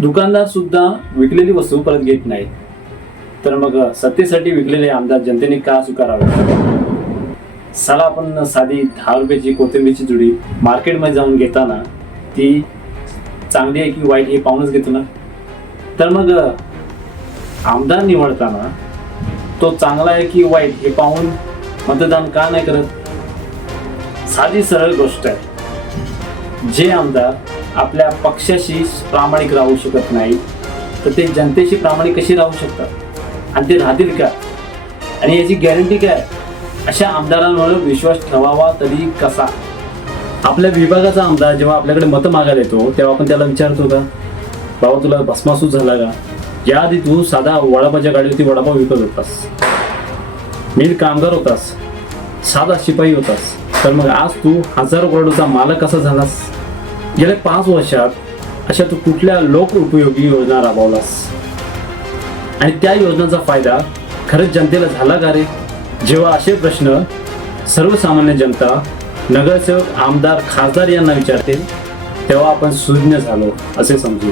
दुकानदार सुद्धा विकलेली वस्तू परत घेत नाही तर मग सत्तेसाठी विकलेले आमदार जनतेने का स्वीकारावे? साला आपण साधी दहा रुपयाची कोथिंबीरची जुडी मार्केटमध्ये जाऊन घेताना ती चांगली आहे की वाईट हे पाहूनच घेतो ना? तर मग आमदार निवडताना तो चांगला आहे की वाईट हे पाहून मतदान का नाही करत? साधी सरळ गोष्ट आहे. जे आमदार आपल्या पक्षाशी प्रामाणिक राहू शकत नाही. तर ते जनतेशी प्रामाणिक कशी राहू शकतात? आणि ते राहतील का? आणि याची गॅरंटी काय? अशा आमदारांवर विश्वास ठेवावा तरी कसा? आपल्या विभागाचा आमदार जेव्हा आपल्याकडे मतं मागायला येतो तेव्हा आपण त्याला विचारतो का? बाबा तुला भस्मासूस झाला का? याआधी तू साधा वडापाच्या गाडीवरती वडापाव विकत होतास. नीट कामगार होतास. साधा शिपाई होतास. तर मग आज तू हजारो करोडचा मालक कसा झालास? गेल्या पाच वर्षात अशा तू कुठल्या लोक उपयोगी योजना राबवलास? आणि त्या योजनांचा फायदा खरंच जनतेला झाला का रे? जेव्हा असे प्रश्न सर्वसामान्य जनता नगरसेवक आमदार खासदार यांना विचारतील तेव्हा आपण शून्य झालो असे समजू.